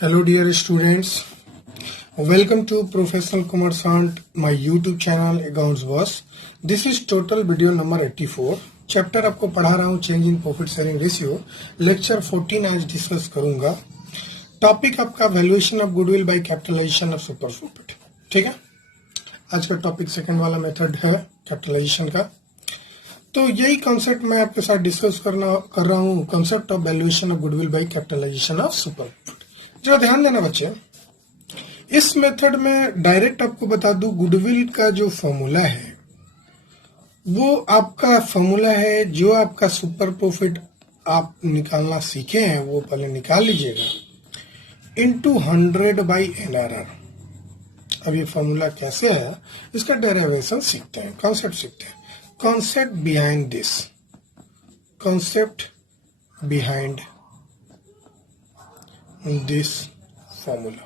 Hello dear students, welcome to Professional Commerçant, my YouTube channel Accounts Boss. This is total video number 84. Chapter आपको पढ़ा रहा हूँ change in profit sharing ratio, lecture 14 आज discuss करूंगा. Topic आपका valuation of goodwill by capitalisation of super profit. ठीक है, आज का टॉपिक सेकंड वाला मेथड है कैपिटलाइजेशन का. तो यही कॉन्सेप्ट मैं आपके साथ डिस्कस कर रहा हूँ, concept of valuation of goodwill by capitalisation of super profit. जरा ध्यान देना बच्चे, इस मेथड में डायरेक्ट आपको बता दूं, गुडविल का जो फॉर्मूला है वो आपका फॉर्मूला है. जो आपका सुपर प्रॉफिट आप निकालना सीखे हैं वो पहले निकाल लीजिएगा, इनटू 100 बाई NRR. अब ये फॉर्मूला कैसे है इसका डेरिवेशन सीखते हैं, कॉन्सेप्ट सीखते हैं. Concept behind this, concept behind this formula.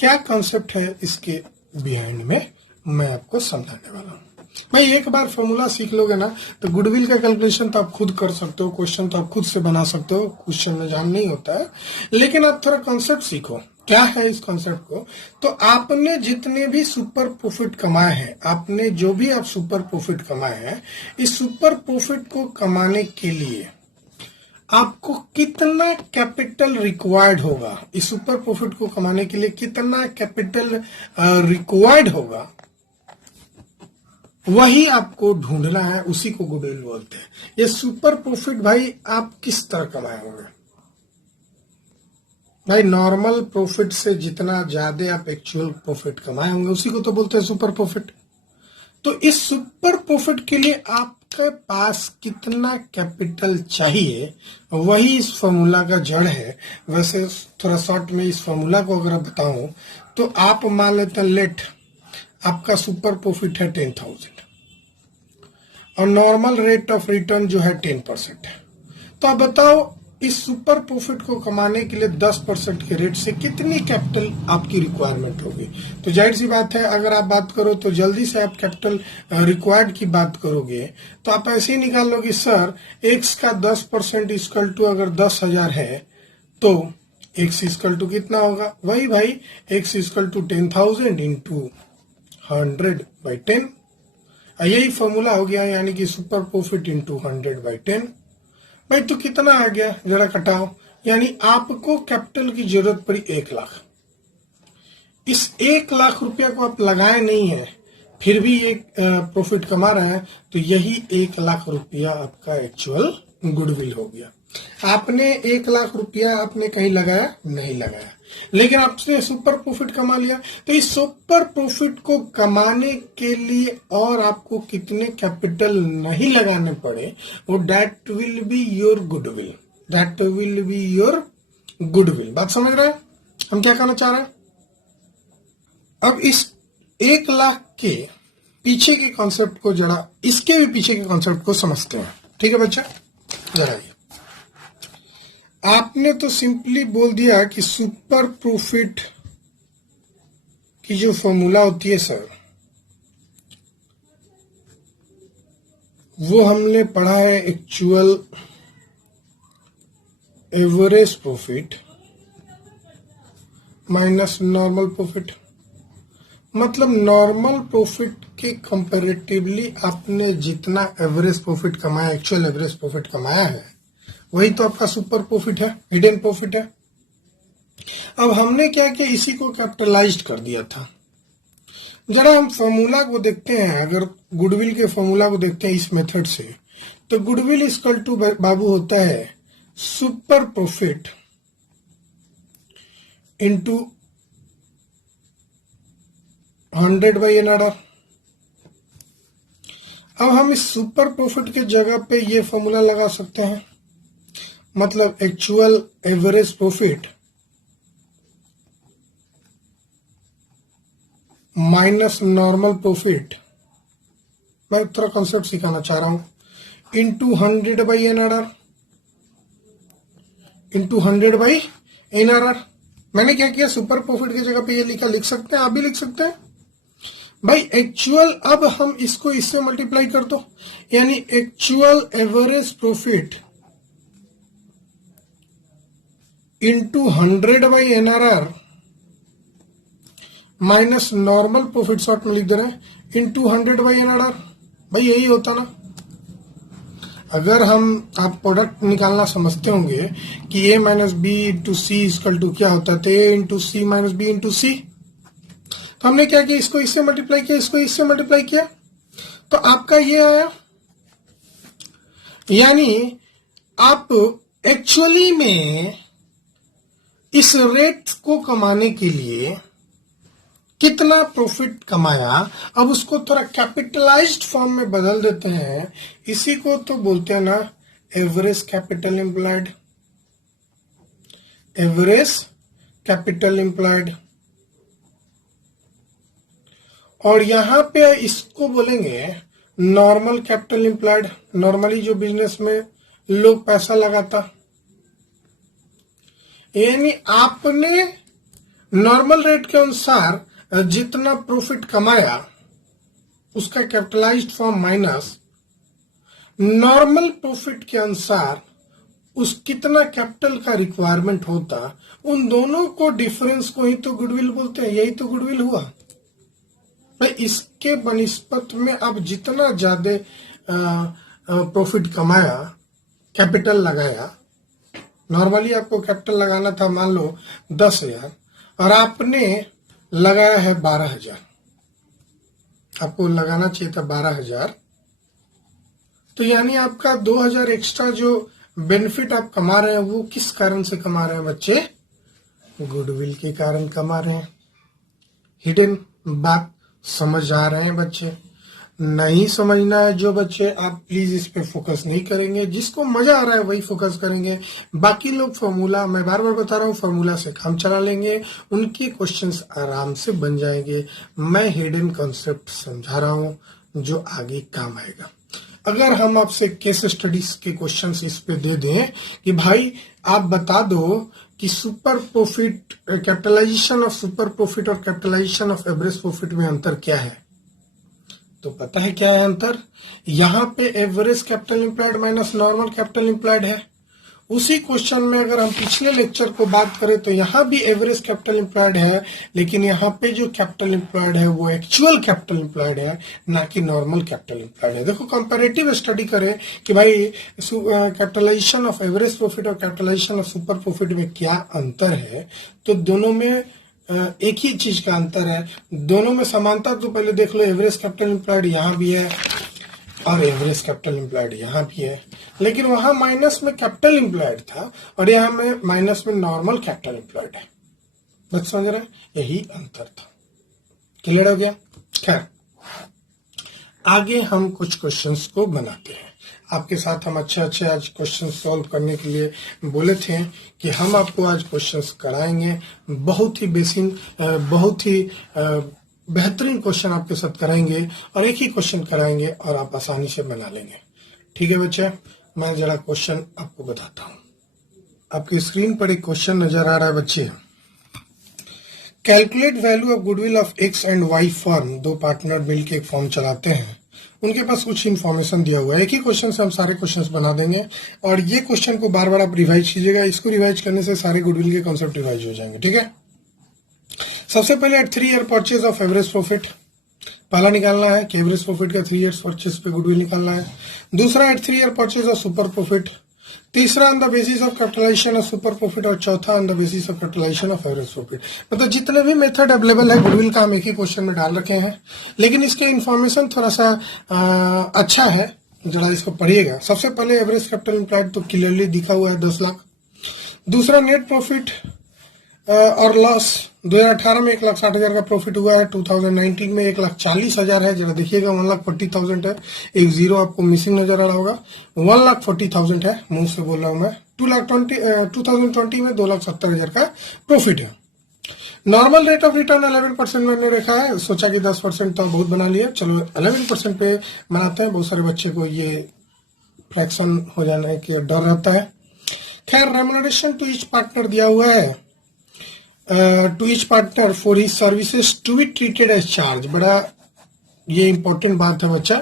क्या कॉन्सेप्ट है इसके बिहाइंड में मैं आपको समझाने वाला हूं. भाई एक बार फॉर्मूला सीख लोगे ना तो गुडविल का कैलकुलेशन तो आप खुद कर सकते हो, क्वेश्चन तो आप खुद से बना सकते हो, क्वेश्चन में जान नहीं होता है. लेकिन आप थोड़ा कॉन्सेप्ट सीखो. क्या है इस कॉन्सेप्ट को, तो आपने जितने भी सुपर प्रॉफिट कमाए हैं, आपने जो भी आप सुपर प्रॉफिट कमाए हैं, इस सुपर प्रॉफिट को कमाने के लिए आपको कितना कैपिटल रिक्वायर्ड होगा, इस सुपर प्रॉफिट को कमाने के लिए कितना कैपिटल रिक्वायर्ड होगा, वही आपको ढूंढना है. उसी को गुडविल बोलते हैं. ये सुपर प्रॉफिट भाई आप किस तरह कमाए होंगे. भाई नॉर्मल प्रॉफिट से जितना ज्यादा आप एक्चुअल प्रॉफिट कमाए होंगे उसी को तो बोलते हैं सुपर प्रॉफिट. तो इस सुपर प्रॉफिट के लिए आपके पास कितना कैपिटल चाहिए, वही इस फॉर्मूला का जड़ है. वैसे थोड़ा शॉर्ट में इस फॉर्मूला को अगर बताऊं तो आप मान लेते हैं, लेट आपका सुपर प्रॉफिट है 10,000 और नॉर्मल रेट ऑफ रिटर्न जो है 10% है. तो आप बताओ इस सुपर प्रॉफिट को कमाने के लिए 10% के रेट से कितनी कैपिटल आपकी रिक्वायरमेंट होगी. तो जाहिर सी बात है, अगर आप बात करो तो जल्दी से आप कैपिटल रिक्वायर्ड की बात करोगे तो आप ऐसे ही निकाल लोगे, सर एक्स का 10% इक्वल टू अगर 10,000 है तो एक्स इक्वल टू कितना होगा. वही भाई x equal to 10,000 into 100 by 10. यही फॉर्मूला हो गया, यानी कि सुपर प्रॉफिट इंटू 100 बाई 10. भाई तो कितना आ गया जरा कटाओ, यानी आपको कैपिटल की जरूरत पड़ी 1 लाख. इस 1 लाख रुपया को आप लगाए नहीं है, फिर भी ये प्रॉफिट कमा रहे हैं, तो यही 1 लाख रुपया आपका एक्चुअल गुडविल हो गया. आपने 1 लाख रुपया आपने कहीं लगाया नहीं लगाया, लेकिन आपने सुपर प्रॉफिट कमा लिया. तो इस सुपर प्रॉफिट को कमाने के लिए और आपको कितने कैपिटल नहीं लगाने पड़े, वो that will be your goodwill. That will be your goodwill. बात समझ रहे हैं हम क्या कहना चाह रहे हैं. अब इस 1 लाख के पीछे के कॉन्सेप्ट को जरा, इसके भी पीछे के कॉन्सेप्ट को समझते हैं. ठीक है बच्चा, जरा आपने तो सिंपली बोल दिया कि सुपर प्रॉफिट की जो फॉर्मूला होती है सर, वो हमने पढ़ा है actual average profit minus normal profit. मतलब नॉर्मल प्रॉफिट के कंपैरेटिवली आपने जितना एवरेज प्रॉफिट कमाया, एक्चुअल एवरेज प्रॉफिट कमाया है, वही तो आपका सुपर प्रॉफिट है, हिडन प्रॉफिट है. अब हमने क्या किया, इसी को कैपिटलाइज्ड कर दिया था. जरा हम फॉर्मूला को देखते हैं, अगर गुडविल के फॉर्मूला को देखते हैं इस मेथड से, तो गुडविल इक्वल टू बाबू होता है super profit into 100 by NRR. अब हम इस सुपर प्रॉफिट के जगह पे ये फॉर्मूला लगा सकते हैं, मतलब actual average profit minus normal profit. मैं थोड़ा कॉन्सेप्ट सिखाना चाह रहा हूं, into 100 by NRR, into 100 by NRR. मैंने क्या किया, सुपर प्रॉफिट की जगह पे ये लिखा, लिख सकते हैं, आप भी लिख सकते हैं भाई एक्चुअल. अब हम इसको इससे मल्टीप्लाई कर दो, यानी actual average profit into 100/NRR minus normal profit, short में लिख दे रहे हैं, इंटू 100/NRR। भाई यही होता ना। अगर आप प्रोडक्ट निकालना समझते होंगे कि a minus B into C equal to क्या होता है, तो a into C minus B into C. तो हमने क्या किया, इसको इससे मल्टीप्लाई किया, इसको इससे मल्टीप्लाई किया, तो आपका ये आया। यानी आप एक्चुअली में इस रेट को कमाने के लिए कितना प्रॉफिट कमाया, अब उसको थोड़ा कैपिटलाइज्ड फॉर्म में बदल देते हैं। इसी को तो बोलते हैं ना average capital employed, average capital employed. और यहां पे इसको बोलेंगे नॉर्मल कैपिटल एम्प्लॉयड। नॉर्मली जो बिजनेस में लोग पैसा लगाता, यानी आपने नॉर्मल रेट के अनुसार जितना प्रॉफिट कमाया उसका capitalised form minus normal profit के अनुसार उस कितना कैपिटल का रिक्वायरमेंट होता, उन दोनों को डिफरेंस को ही तो गुडविल बोलते हैं। यही तो गुडविल हुआ। तो इसके बनिस्पत में अब जितना ज्यादा प्रॉफिट कमाया, कैपिटल लगाया, नॉर्मली आपको कैपिटल लगाना था मान लो 10,000 और आपने लगाया है 12,000, आपको लगाना चाहिए था 12,000, तो यानी आपका 2,000 एक्स्ट्रा जो बेनिफिट आप कमा रहे हैं वो किस कारण से कमा रहे हैं बच्चे? गुडविल के कारण कमा रहे हैं। हिडन बात समझ आ रहे हैं बच्चे? नहीं समझना है जो बच्चे, आप प्लीज इस पे फोकस नहीं करेंगे। जिसको मजा आ रहा है वही फोकस करेंगे। बाकी लोग फॉर्मूला, मैं बार बार बता रहा हूँ, फॉर्मूला से काम चला लेंगे, उनके क्वेश्चंस आराम से बन जाएंगे। मैं हिडन कॉन्सेप्ट समझा रहा हूँ जो आगे काम आएगा। अगर हम आपसे केस स्टडीज के क्वेश्चंस इस पे दे दें कि भाई आप बता दो कि super profit, capitalisation of super profit और कैपिटलाइजेशन ऑफ एवरेज प्रॉफिट में अंतर क्या है, तो पता है क्या है अंतर? यहां पे average capital employed minus normal capital employed है। उसी क्वेश्चन में अगर हम पिछले लेक्चर को बात करें तो यहां भी एवरेज कैपिटल एम्प्लॉयड है, लेकिन यहाँ पे जो कैपिटल एम्प्लॉयड है वो एक्चुअल कैपिटल एम्प्लॉयड है, ना कि नॉर्मल कैपिटल एम्प्लॉयड है। देखो कंपैरेटिव स्टडी करें कि भाई कैपिटलाइजेशन ऑफ एवरेज प्रॉफिट और कैपिटलाइजेशन ऑफ सुपर प्रॉफिट में क्या अंतर है, तो दोनों में एक ही चीज का अंतर है। दोनों में समानता तो पहले देख लो, एवरेज कैपिटल एम्प्लॉयड यहाँ भी है और एवरेज कैपिटल एम्प्लॉयड यहाँ भी है, लेकिन वहां माइनस में कैपिटल एम्प्लॉयड था और यहाँ में माइनस में नॉर्मल कैपिटल एम्प्लॉयड है। बस समझ रहे हैं? यही अंतर था। क्लियर हो गया? खैर, आगे हम कुछ क्वेश्चंस को बनाते हैं। आपके साथ हम अच्छे आज क्वेश्चन सॉल्व करने के लिए बोले थे कि हम आपको आज क्वेश्चंस कराएंगे। बहुत ही बेसिक, बहुत ही बेहतरीन क्वेश्चन आपके साथ कराएंगे और एक ही क्वेश्चन कराएंगे और आप आसानी से बना लेंगे। ठीक है बच्चे, मैं जरा क्वेश्चन आपको बताता हूँ। आपकी स्क्रीन पर एक क्वेश्चन नजर आ रहा है बच्चे। Calculate value of goodwill of x and y firm. दो पार्टनर मिलकर एक फर्म चलाते हैं, उनके पास कुछ इन्फॉर्मेशन दिया हुआ है। एक ही क्वेश्चन से हम सारे क्वेश्चंस बना देंगे और ये क्वेश्चन को बार बार आप रिवाइज कीजिएगा। इसको रिवाइज करने से सारे गुडविल के कॉन्सेप्ट रिवाइज हो जाएंगे। ठीक है, सबसे पहले at 3 year purchase of average profit पहला निकालना है कि एवरेज प्रॉफिट का 3 ईयर्स परचेज पे गुडविल निकालना है। दूसरा at 3 year purchase of super profit. तीसरा on the basis of capitalisation of super profit और चौथा on the basis of capitalisation of average profit. मतलब जितने भी मेथड अवेलेबल है गुडविल का हम एक ही क्वेश्चन में डाल रखे हैं, लेकिन इसके इन्फॉर्मेशन थोड़ा सा अच्छा है, जरा इसको पढ़िएगा। सबसे पहले एवरेज कैपिटल एम्प्लॉयड तो क्लियरली दिखा हुआ है 10 लाख। दूसरा नेट प्रॉफिट और लॉस 2018 में 1,60,000 का प्रॉफिट हुआ है, 2019 में 1,40,000 है। जरा देखिएगा 1,40,000 है, एक जीरो आपको मिसिंग नजर आ रहा होगा। 1,40,000 है, मुंह से बोल रहा हूं मैं। 2020 में 2,70,000 का प्रॉफिट है। नॉर्मल रेट ऑफ रिटर्न 11% मैंने रखा है, सोचा कि 10% तो बहुत बना लिया, चलो 11% पे बनाते हैं। बहुत सारे बच्चे को ये फ्रैक्शन हो जाने के डर रहता है। खैर, रेम्युनरेशन टू ईच पार्टनर दिया हुआ है, to each partner for his services to be treated as charge. बड़ा ये इंपॉर्टेंट बात है बच्चा।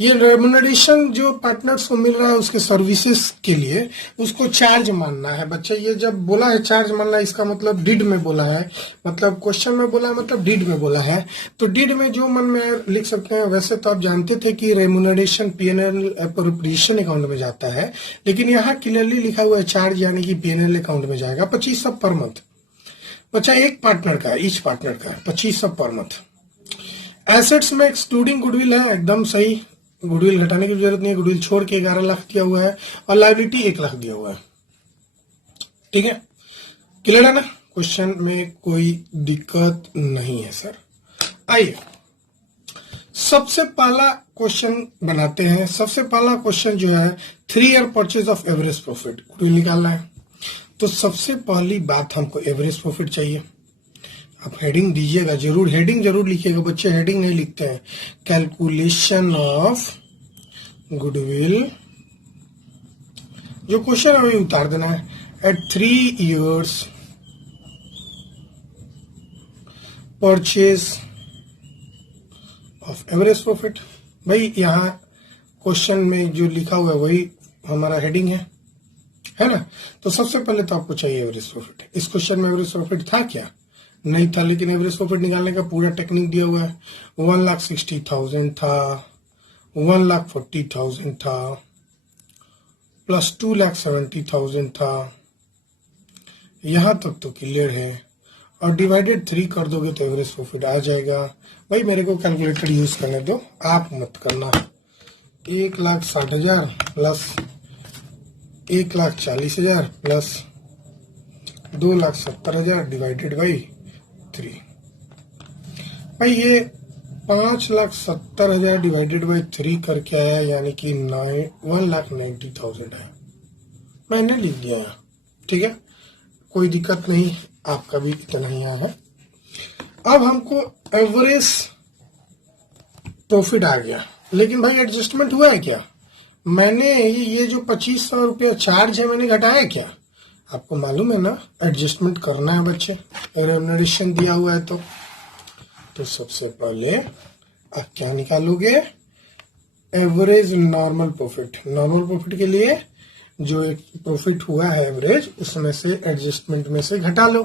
ये रेमुनरेशन जो पार्टनर्स को मिल रहा है उसके सर्विसेज के लिए, उसको चार्ज मानना है बच्चा। ये जब बोला है चार्ज मानना, इसका मतलब डिड में बोला है, मतलब क्वेश्चन में बोला है, मतलब डिड में बोला है। तो डिड में जो मन में लिख सकते हैं। वैसे तो आप जानते थे कि रेमुनरेशन पीएनएल अप्रोप्रिएशन अकाउंट में जाता है, लेकिन यहाँ क्लियरली लिखा हुआ है चार्ज, यानी कि पीएनएल अकाउंट में जाएगा। 2500 पर मंथ बच्चा, एक पार्टनर का, ईच पार्टनर का 2500 पर मंथ। एसेट्स में एक्सक्लूडिंग गुडविल है, एकदम सही। गुडविल घटाने की जरूरत नहीं है, गुडविल छोड़ के 11 लाख दिया हुआ है और लायबिलिटी 1 लाख दिया हुआ है। ठीक है, क्लियर है ना? क्वेश्चन में कोई दिक्कत नहीं है सर। आइए सबसे पहला क्वेश्चन बनाते हैं। सबसे पहला क्वेश्चन जो है 3 year purchase of average profit, goodwill निकालना है। तो सबसे पहली बात हमको एवरेज प्रॉफिट चाहिए। आप हेडिंग दीजिएगा जरूर, हेडिंग जरूर लिखिएगा बच्चे, हेडिंग नहीं लिखते हैं। कैलकुलेशन ऑफ गुडविल, जो क्वेश्चन है वही उतार देना है। At 3 years purchase of average profit. भाई यहाँ क्वेश्चन में जो लिखा हुआ है वही हमारा हेडिंग है ना? तो सबसे पहले तो आपको चाहिए एवरेज प्रॉफिट। इस क्वेश्चन में एवरेज प्रॉफिट था क्या? नहीं था, लेकिन एवरेज प्रॉफिट निकालने का पूरा टेक्निक दिया हुआ है। 1,60,000 था, 1,40,000 था, प्लस 2,70,000 था। यहां तक तो क्लियर है, और डिवाइडेड 3 कर दोगे तो एवरेज प्रॉफिट आ जाएगा। भाई मेरे को कैलकुलेटर यूज करने दो, आप मत करना। 1,60,000 प्लस 1,40,000 प्लस 2,70,000 डिवाइडेड बाई 3। भाई ये 5,70,000 डिवाइडेड बाई 3 करके आया, यानी कि 1,90,000 है। मैंने लिख दिया है, ठीक है, कोई दिक्कत नहीं, आपका भी इतना ही आया है। अब हमको एवरेज प्रॉफिट आ गया, लेकिन भाई एडजस्टमेंट हुआ है क्या? मैंने ये जो 2500 रुपया चार्ज है मैंने घटाया क्या? आपको मालूम है ना, एडजस्टमेंट करना है बच्चे, रेमुनरेशन दिया हुआ है तो सबसे पहले आप क्या निकालोगे? Average normal profit. Normal profit के लिए जो एक प्रॉफिट हुआ है एवरेज, उसमें से एडजस्टमेंट में से घटा लो।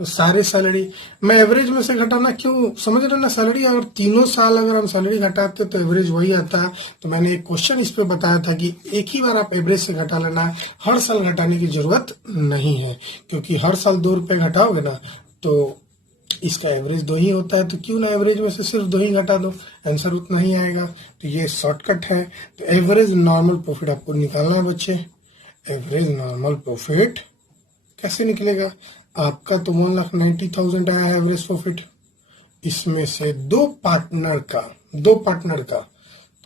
तो सारे सैलरी मैं एवरेज में से घटाना क्यों, समझ रहे ना? सैलरी अगर तीनों साल अगर हम सैलरी घटाते तो एवरेज वही आता है। तो मैंने एक क्वेश्चन इस पे बताया था कि एक ही बार आप एवरेज से घटा लेना है, हर साल घटाने की जरूरत नहीं है, क्योंकि हर साल 2 रुपए घटाओगे ना तो इसका एवरेज 2 ही होता है। तो क्यों ना एवरेज में से सिर्फ 2 ही घटा दो, आंसर उतना ही आएगा। तो ये शॉर्टकट है। तो एवरेज नॉर्मल प्रॉफिट आपको निकालना है बच्चे। एवरेज नॉर्मल प्रॉफिट कैसे निकलेगा? आपका तो 1,90,000 आया है एवरेज प्रॉफिट, इसमें से दो पार्टनर का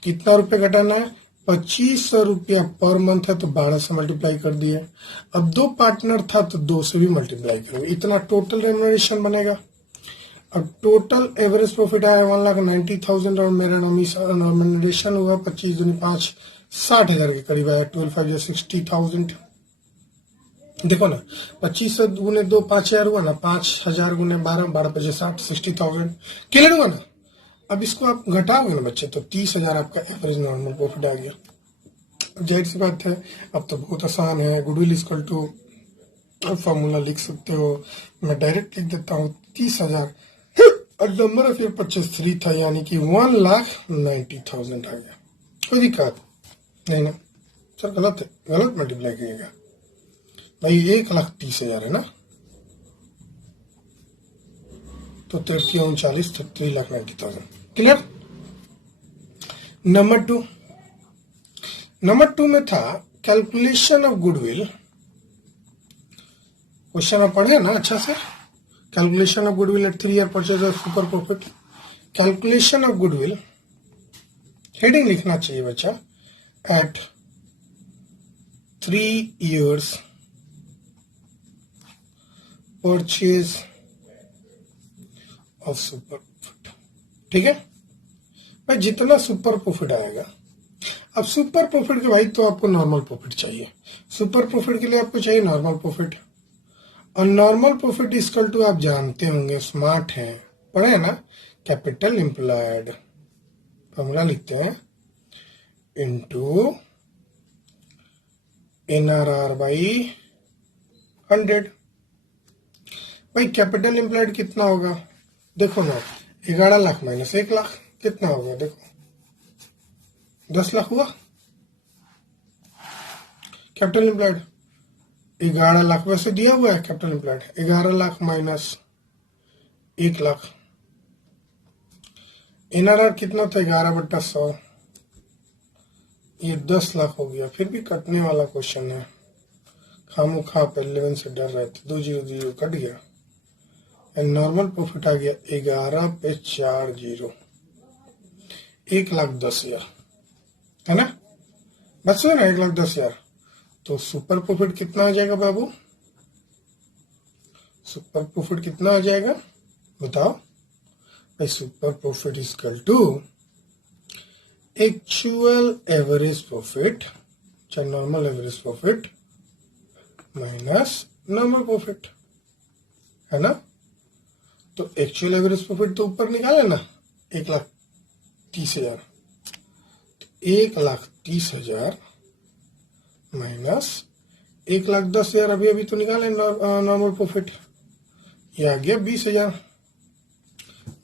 कितना रुपए घटाना है? 2500 रुपया पर मंथ है तो 12 से मल्टीप्लाई कर दिए। अब 2 पार्टनर था तो 2 से भी मल्टीप्लाई करोगे, इतना टोटल रेमुनरेशन बनेगा। अब टोटल एवरेज प्रॉफिट आया 1,90,000 और मेरा रेमुनरेशन हुआ 25 दूनी 5, 60,000 के करीब आया। 12 5 60,000। देखो ना, 2500 गुने 2 5,000 हुआ ना, 5,000 गुने 12, 12 5 60, 60,000 क्लियर हुआ ना? अब इसको आप घटाओगे ना बच्चे तो 30,000 आपका एवरेज नॉर्मल प्रॉफिट आ गया। जाहिर सी बात है, अब तो बहुत आसान है। गुडविल इक्वल टू फॉर्मूला लिख सकते हो, मैं डायरेक्ट लिख देता हूँ 30,000 और नंबर ऑफ ईयर परचेज 3 था, यानी कि 1,90,000 आ गया। कोई दिक्कत नहीं ना सर? गलत है, गलत मल्टीप्लाई करिएगा भाई। 1,30,000 है ना, तो 39 तो 3,90,000 क्लियर। नंबर 2 में था कैलकुलेशन ऑफ गुडविल। क्वेश्चन में पढ़े ना अच्छा से? Calculation of goodwill at 3 year purchase of super profit. Calculation of goodwill, heading लिखना चाहिए बच्चा, at 3 years purchase of super profit. ठीक है भाई, जितना सुपर प्रॉफिट आएगा। अब सुपर प्रॉफिट के भाई तो आपको नॉर्मल प्रॉफिट चाहिए। सुपर प्रॉफिट के लिए आपको चाहिए नॉर्मल प्रॉफिट, और नॉर्मल प्रॉफिट इक्वल टू आप जानते होंगे, स्मार्ट हैं, पढ़े ना, कैपिटल एम्प्लॉयड फॉर्मूला लिखते हैं इंटू NRR बाई 100। भाई कैपिटल एम्प्लॉयड कितना होगा, देखो ना, 11 लाख माइनस 1 लाख कितना होगा, देखो 10 लाख हुआ। कैपिटल एम्प्लॉयड 11 लाख वैसे दिया हुआ है capital employed, 11 lakh minus 1 lakh. NRR कितना था, 11/100, ये 10 लाख हो गया। फिर भी कटने वाला क्वेश्चन है, खामो खा आप 11 से डर रहे थे, 2 0 0 कट गया एंड नॉर्मल प्रॉफिट आ गया 11 पे 4 0, 1,10,000 है ना, बस ना 1,10,000। तो सुपर प्रॉफिट कितना आ जाएगा बाबू, सुपर प्रॉफिट कितना आ जाएगा बताओ भाई। Super profit is equal to actual average profit, चाहे normal average profit minus normal profit, है ना। तो एक्चुअल एवरेज प्रॉफिट तो ऊपर निकाले ना, 1,30,000, 1,30,000 माइनस 1,10,000, अभी अभी तो निकाले नॉर्मल प्रॉफिट, ये आ गया 20,000।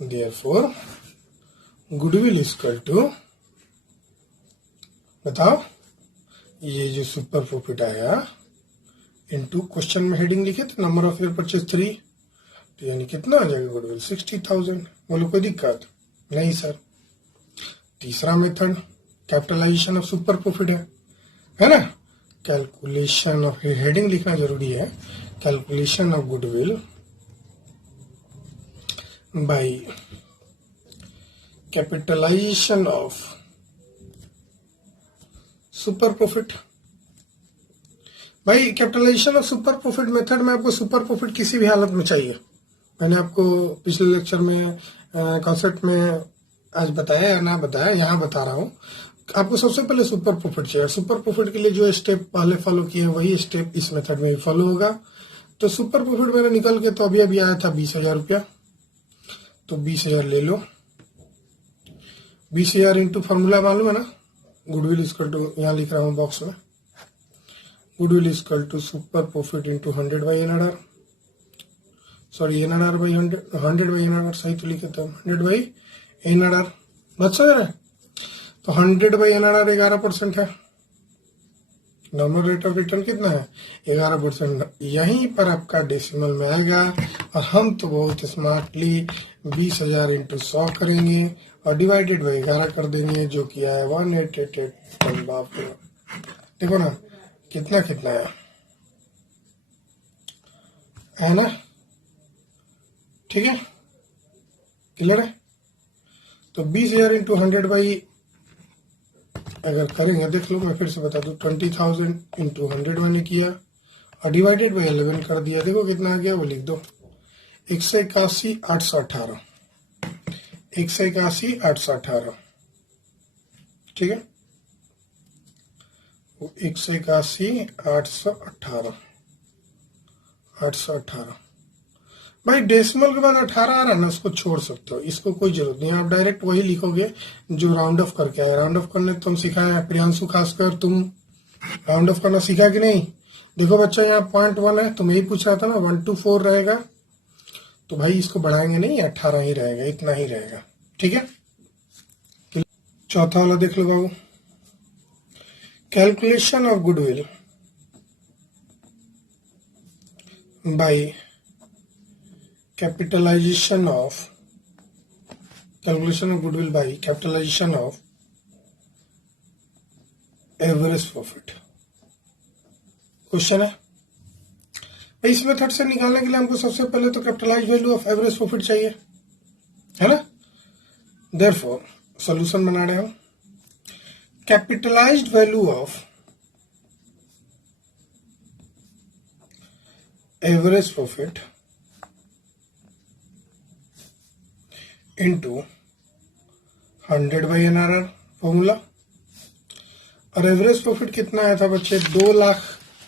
Therefore goodwill is equal to, बताओ ये जो सुपर प्रॉफिट आया इनटू क्वेश्चन में हेडिंग लिखे थे नंबर ऑफ ईयर परचेज 3, तो यानी कितना आ जाएगा गुडविल 60,000। बोलो कोई दिक्कत नहीं सर। तीसरा method capitalisation of super profit है ना। कैलकुलेशन ऑफ, हेडिंग लिखना जरूरी है, calculation of goodwill by capitalisation of super profit. भाई capitalisation of super profit method में आपको सुपर प्रॉफिट किसी भी हालत में चाहिए। मैंने आपको पिछले लेक्चर में कॉन्सेप्ट में आज बताया या ना बताया, यहाँ बता रहा हूँ। आपको सबसे पहले सुपर प्रॉफिट चाहिए। सुपर प्रॉफिट के लिए जो स्टेप पहले फॉलो किए वही स्टेप इस मेथड में भी फॉलो होगा। तो सुपर प्रॉफिट मेरा निकल के तो अभी अभी आया था 20,000 रुपया, तो 20,000 ले लो। 20,000 इंटू फॉर्मूला मालूम है ना, गुडविल इक्वल टू, यहाँ लिख रहा हूँ बॉक्स में, goodwill equal to super profit into 100 by NRR, sorry NRR by 100 by NRR, सही तो लिखे थे 100 बाई NRR, बात समझ रहे। तो 100 बाई NRR 11% है, नॉर्मल रेट ऑफ रिटर्न कितना है 11%। यहीं पर आपका डेसिमल में आएगा और हम तो बहुत स्मार्टली 20,000 इंटू 100 करेंगे और डिवाइडेड बाई 11 कर देंगे, जो कि आया 1888। बाप रे, देखो ना कितना कितना है ना, ठीक है, क्लियर है। तो 20,000 इंटू 100 बाई अगर करेंगे, देख लो मैं फिर से बता दूं, 20,000 इंटू 100 मैंने किया और डिवाइडेड बाई 11 कर दिया। देखो कितना आ गया, वो लिख दो 181,818, 181,818, ठीक है, वो 181,818। भाई डेसिमल के बाद 18 आ रहा है ना, उसको छोड़ सकते हो, इसको कोई जरूरत नहीं, आप डायरेक्ट वही लिखोगे जो राउंड ऑफ करके आए। राउंड ऑफ करने तुम सिखाया है प्रियांशु, खासकर तुम राउंड ऑफ करना सीखा कि नहीं। देखो बच्चा यहाँ 0.1 है, तुम यही पूछ रहा था ना, 1 to 4 रहेगा, तो भाई इसको बढ़ाएंगे नहीं, 18 ही रहेगा, इतना ही रहेगा, ठीक है। चौथा वाला देख लो बाबू, calculation of goodwill by capitalisation of average profit. Question है भाई, इस मेथड से निकालने के लिए हमको सबसे पहले तो capitalise value of average profit चाहिए, है ना। देयरफॉर सॉल्यूशन बना रहे हम, capitalised value of average profit into 100 by NRR formula. और एवरेज प्रॉफिट कितना आया था बच्चे,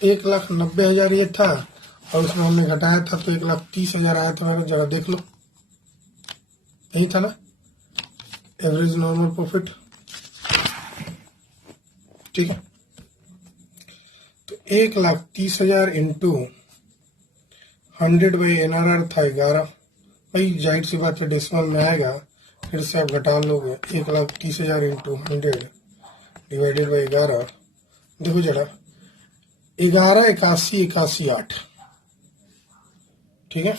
1,90,000 ये था और उसमें हमने घटाया था तो 1,30,000 आया था मेरा, जरा देख लो, यही था ना एवरेज नॉर्मल प्रॉफिट। ठीक है, तो 1,30,000 इंटू 100/NRR था 11। भाई जाहिर सी बात है डेसिमल में आएगा, फिर से आप घटा लोगे। 1,30,000 इंटू 100 डिवाइडेड बाई 11, देखो जरा 11 81 81 8, ठीक है,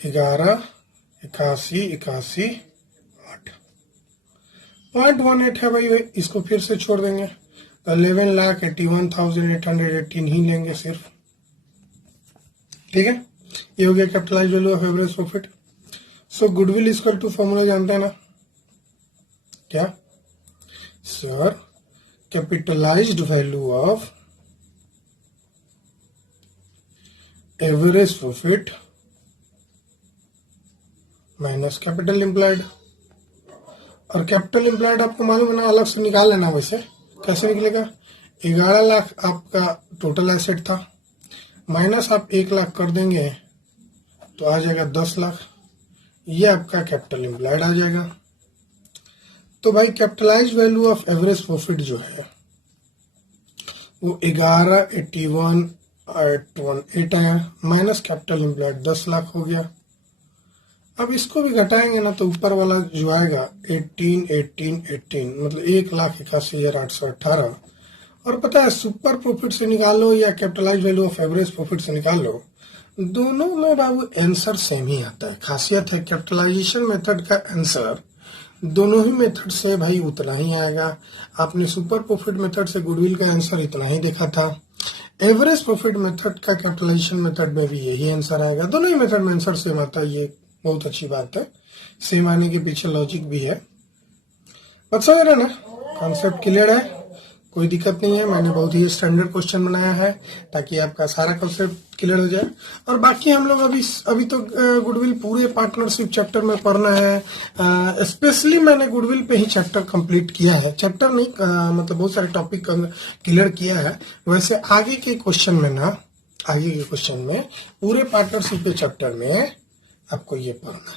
11 81 81 8, 0.18 है भाई। इसको फिर से छोड़ देंगे तो 11,81,818 ही लेंगे सिर्फ, ठीक है। ये हो गया capitalise value of average profit. So goodwill equal to formula जानते हैं ना क्या sir? Capitalised value of average profit minus capital employed. और कैपिटल एम्प्लॉयड आपको मालूम है ना, अलग से निकाल लेना। वैसे कैसे निकलेगा? 11 लाख आपका टोटल एसेट था, माइनस आप 1 लाख कर देंगे तो आ जाएगा 10 लाख। ये आपका कैपिटल एम्प्लॉयड आ जाएगा। तो भाई capitalise value of average profit जो है वो 11,81,818 आया, माइनस कैपिटल एम्प्लॉयड 10 लाख हो गया। अब इसको भी घटाएंगे ना तो ऊपर वाला जो आएगा 18,18,18 मतलब 1,81,818। और पता है सुपर प्रॉफिट से निकालो या capitalise value of average profit से निकालो, दोनों में बाबू आंसर सेम ही आता है। खासियत है कैपिटलाइजेशन मेथड का आंसर दोनों ही मेथड से भाई उतना ही आएगा। आपने सुपर प्रॉफिट मेथड से गुडविल का आंसर इतना ही देखा था, एवरेज प्रॉफिट मेथड का कैपिटलाइजेशन मेथड में भी यही आंसर आएगा। दोनों ही मेथड में आंसर सेम आता है, ये बहुत अच्छी बात है। सेम आने के पीछे लॉजिक भी है। बस समझ रहे ना, कॉन्सेप्ट क्लियर है, कोई दिक्कत नहीं है। मैंने बहुत ही स्टैंडर्ड क्वेश्चन बनाया है ताकि आपका सारा कॉन्सेप्ट क्लियर हो जाए। और बाकी हम लोग अभी तो गुडविल पूरे पार्टनरशिप चैप्टर में पढ़ना है। स्पेशली मैंने गुडविल पे ही चैप्टर कंप्लीट किया है, चैप्टर नहीं मतलब बहुत सारे टॉपिक क्लियर किया है। वैसे आगे के क्वेश्चन में पूरे पार्टनरशिप के चैप्टर में आपको ये पढ़ना है,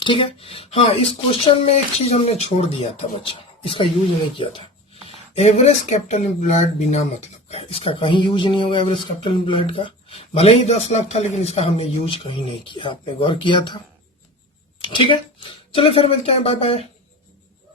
ठीक है। हाँ, इस क्वेश्चन में एक चीज हमने छोड़ दिया था बच्चा, इसका यूज नहीं किया था। एवरेज कैपिटल एम्प्लॉयड बिना मतलब का है, इसका कहीं यूज नहीं होगा। एवरेज कैपिटल एम्प्लॉयड का भले ही 10 लाख था लेकिन इसका हमने यूज कहीं नहीं किया, आपने गौर किया था, ठीक है। चलो फिर मिलते हैं, बाय बाय।